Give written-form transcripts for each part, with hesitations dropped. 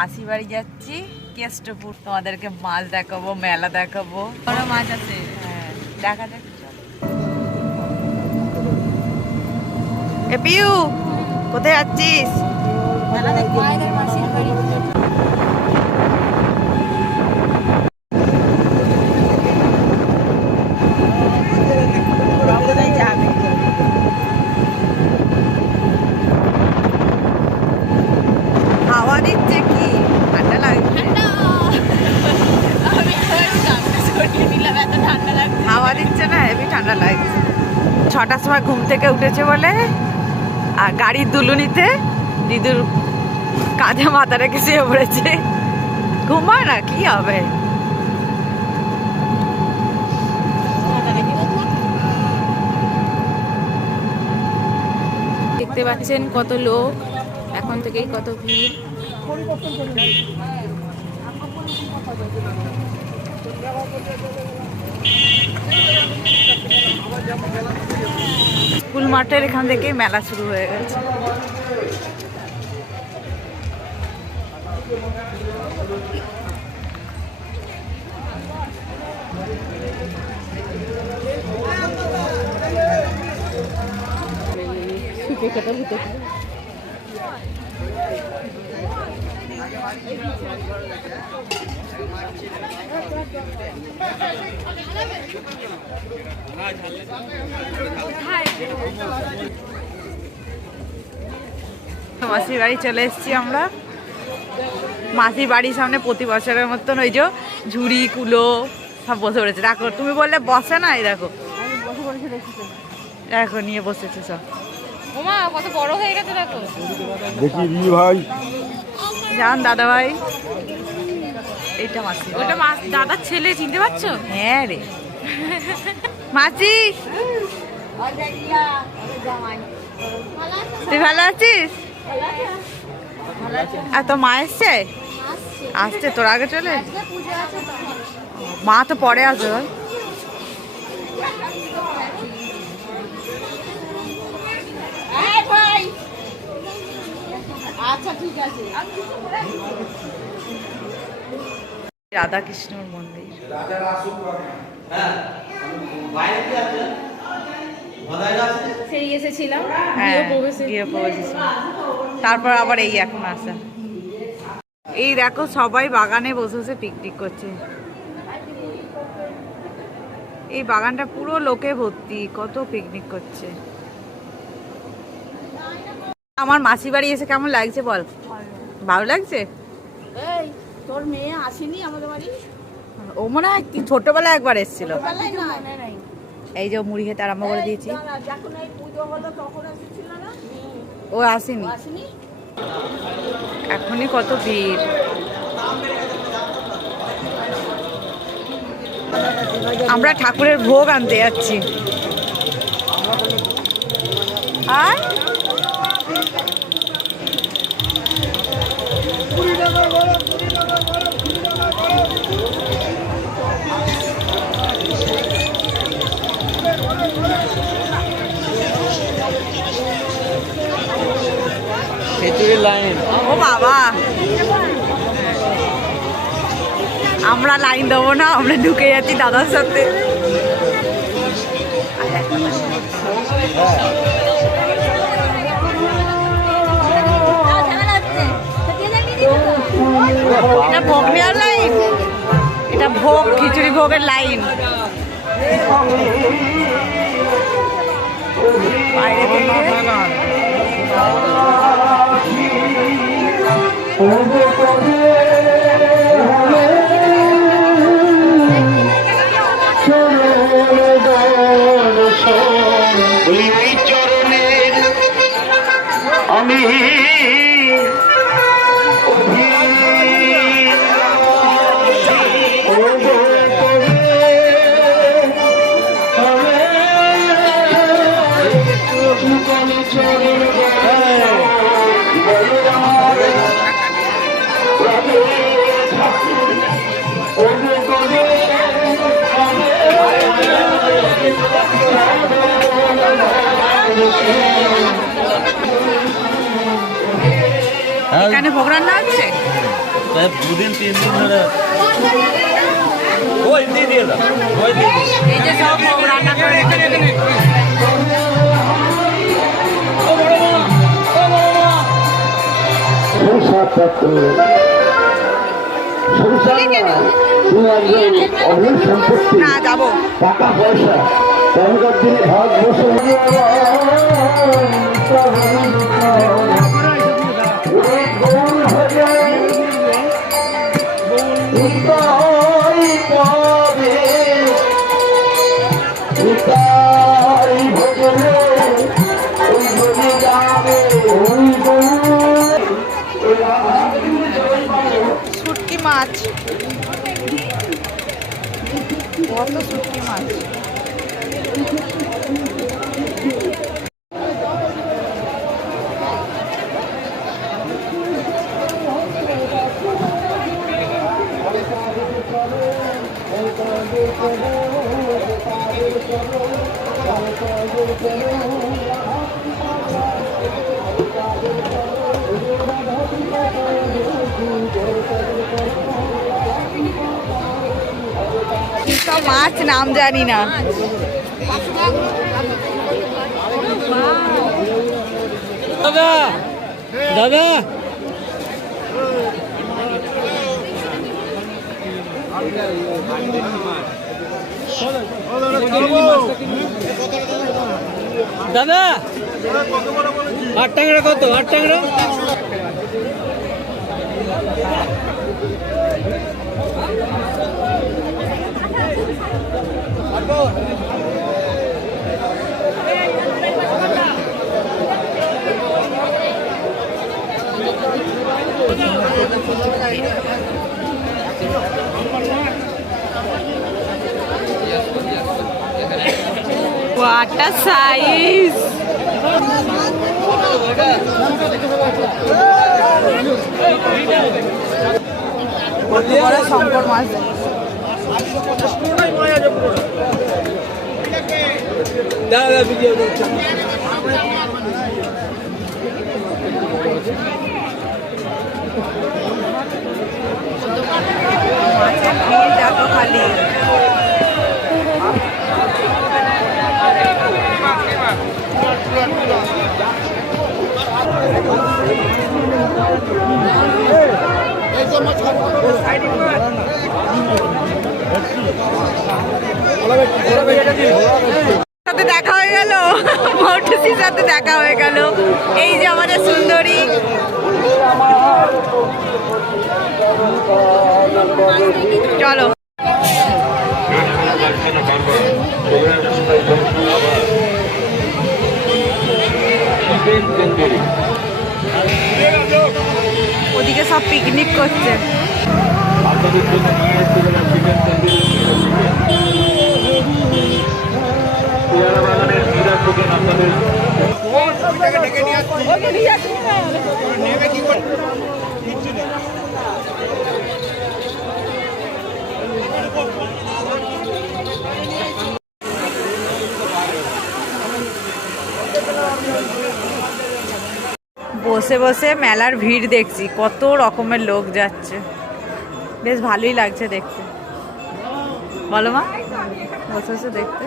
মাসি বাড়ি যাচ্ছি কেষ্টপুর, তোমাদেরকে মাছ দেখাবো, মেলা দেখাবো, বড় মাছ আছে। হ্যাঁ, দেখা যাক। এ পিউ, কোথায় যাচ্ছিস? মেলা দেখতে মায়েদের মাসির বাড়ি। হাওয়া দিচ্ছে কি ঠান্ডা লাগছে? হাওয়া দিচ্ছে না, হেবি ঠান্ডা লাগছে। 6টার সময় ঘুম থেকে উঠেছে বলে, আর গাড়ির দুলুনিতে দিদুর কাঁধে মাথা রেখে শুয়ে পড়েছে। ঘুমায় না, কি হবে? দেখতে পাচ্ছেন কত লোক, এখন থেকেই কত ভিড়। স্কুল মাঠের এখান থেকেই মেলা শুরু হয়ে গেছে। মাসির বাড়ি চলে এসেছি আমরা। মাসির বাড়ির সামনে প্রতি বছরের মতন ওই যে ঝুড়ি কুলো সব বসে পড়েছে। দেখো, তুমি বললে বসে না, এই দেখো দেখো নিয়ে বসেছে সব। ওমা কত বড় হয়ে গেছে দেখো। দেখি রি ভাই, জান দাদা ভাই, এইটা মাসি। ওটা দাদার ছেলে, চিনতে পারছো? হ্যাঁ রে মাসি, তুই ভালো আছিস? আর তোর মা এসছে? আসছে, তোর আগে চলে? মা তো পরে আসবে। রাধা কৃষ্ণর মন্দির। সেই এসেছিলাম, হ্যাঁ, গৃহপ্রবেশ। তারপর আবার এই এখন আসা। এই দেখো সবাই বাগানে বসে বসে পিকনিক করছে। এই বাগানটা পুরো লোকে ভর্তি, কত পিকনিক করছে। আমার মাসি বাড়ি এসে কেমন লাগছে বল? ভালো লাগছে? এই তোর মেয়ে আসেনি আমাদের বাড়ি? ও মনে হয় ছোটবেলায় একবার এসেছিল। মনে নাই। এই যে মুড়ি খেতে আরম্ভ করে দিয়েছি। যখন এই পুজো হলো তখন এসেছিল না? ও আসেনি। আসেনি? এখনই কত ভিড়। আমরা ঠাকুরের ভোগ আনতে যাচ্ছি। আর লাইন। ও বাবা, আমরা লাইন দেবো না, আমরা ঢুকে যাচ্ছি দাদার সাথে। এটা ভোগ নেওয়ার লাইন, এটা ভোগ, খিচুড়ি ভোগের লাইন। বাইরে থেকে চরণের আমি এখানে ভোগ রান্না হচ্ছে। দুদিন 3 দিন ধরে ওই দিয়ে দাও ওই দিয়ে এই যে সব রান্না করে রেখেছে। না যাবো টাকা পয়সা তখনকার দিনে ভারতবর্ষ শুটকি মাছ, কত শুটকি মাছ। কি সব মাছ নাম জানি না। দাদা দাদা দাদা 8 টাকা কত 8 টাকা What a size! কত বড় শঙ্কর মাছ। দাদা ভিডিও করছে দেখো খালি সাথে দেখা হয়ে গেল, মৌটুসির সাথে দেখা হয়ে গেল। এই যে আমাদের সুন্দরী, চলো ওদিকে সব পিকনিক করছে। বসে বসে মেলার ভিড় দেখছি, কত রকমের লোক যাচ্ছে, বেশ ভালোই লাগছে দেখতে। বলো মা, বসে বসে দেখতে।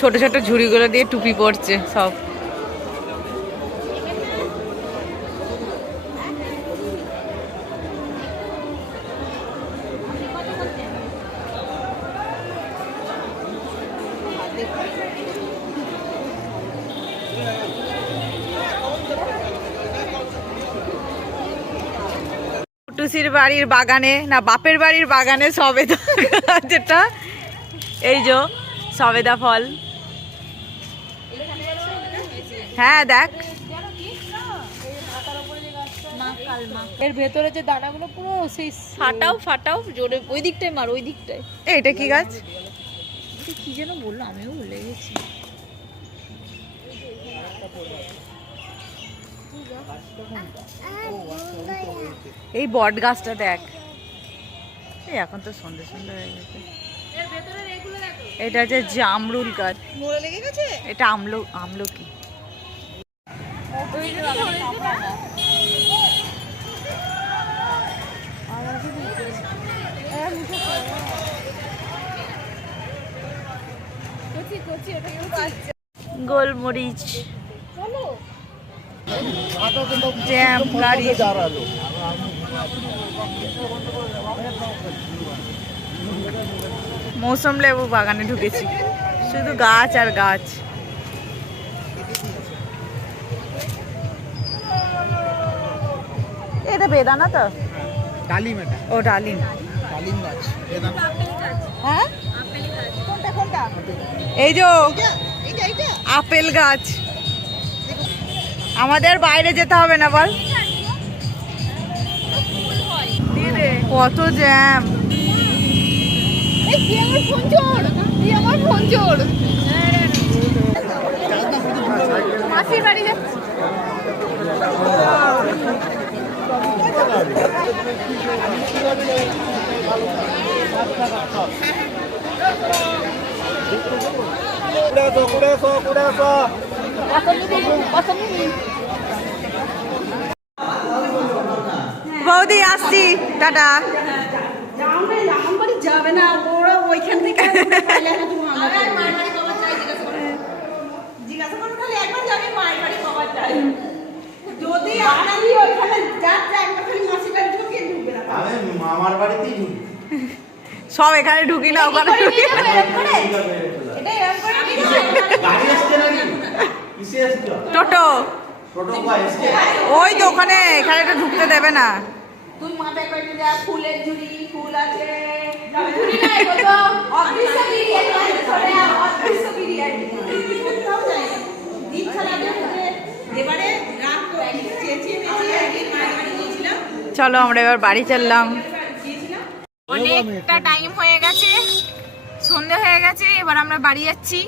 ছোট ছোট ঝুড়িগুলো দিয়ে টুপি পড়ছে সব। টুসির বাড়ির বাগানে না বাপের বাড়ির বাগানে সবেদা যেটা, এই যে সবেদা ফল। হ্যাঁ দেখ, এর ভেতরে যে দানাগুলো পুরো সেই ফাটাও ফাটাও জোরে, ওই দিকটায় মার, ওই দিকটায়। এটা কি গাছ? কি যেন বললো, আমিও ভুলে গেছি। এই বট গাছটা দেখ, এই এখন তো সন্ধ্যে সন্ধ্যে হয়ে গেছে। এটা হচ্ছে জামরুল গাছ, এটা আমলকি। গোলমরিচ, জ্যাম, গাড়ি, মৌসুম লেবু বাগানে ঢুকেছি, শুধু গাছ আর গাছ। এটা বেদানা তো? ডালিম এটা। ও ডালিম, ডালিম গাছ বেদানা। হ্যাঁ এই যে আপেল গাছ। আমাদের বাইরে যেতে হবে না বল, কত জ্যাম। মাসির বাড়ি যাচ্ছি। বৌদি আসছি, টাটা। যাবে না ওরা ওইখান থেকে জিজ্ঞাসা করো, খালি একবার যাবে মায়ের বাড়ি কবার চাই। যদি আপনি ওইখানে যাচ্ছে একবার খালি মাসির বাড়ি ঢুকিয়ে ঢুকবে না। আমি মামার বাড়িতেই ঢুকি। সব এখানে ঢুকি না, ওখানে ঢুকি। এটা এরকম করে নিয়ে যাবে। গাড়ি আসছে নাকি? কিসে আসছো? টোটো, টোটো কয় আসছে? ওই তো ওখানে, এখানে তো ঢুকতে দেবে না। তুই মাথায় করে যা, ফুলের ঝুড়ি, ফুল আছে। ঝুড়ি নাই গো তো, অদৃশ্য বিরিয়ানি আছে, সরে অদৃশ্য বিরিয়ানি। কোথাও যাই না। দিন ছাড়া দেখতে এবারে রাত তো চেঁচিয়ে একদিন মায়ের বাড়ি গিয়েছিলাম। চলো আমরা এবার বাড়ি চললাম। গিয়েছিলাম। অনেকটা টাইম হয়ে গেছে, সন্ধে হয়ে গেছে, এবার আমরা বাড়ি যাচ্ছি।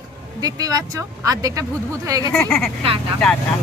দেখতেই পাচ্ছ অর্ধেকটা ভূত ভূত হয়ে গেছে। টাটা। টাটা।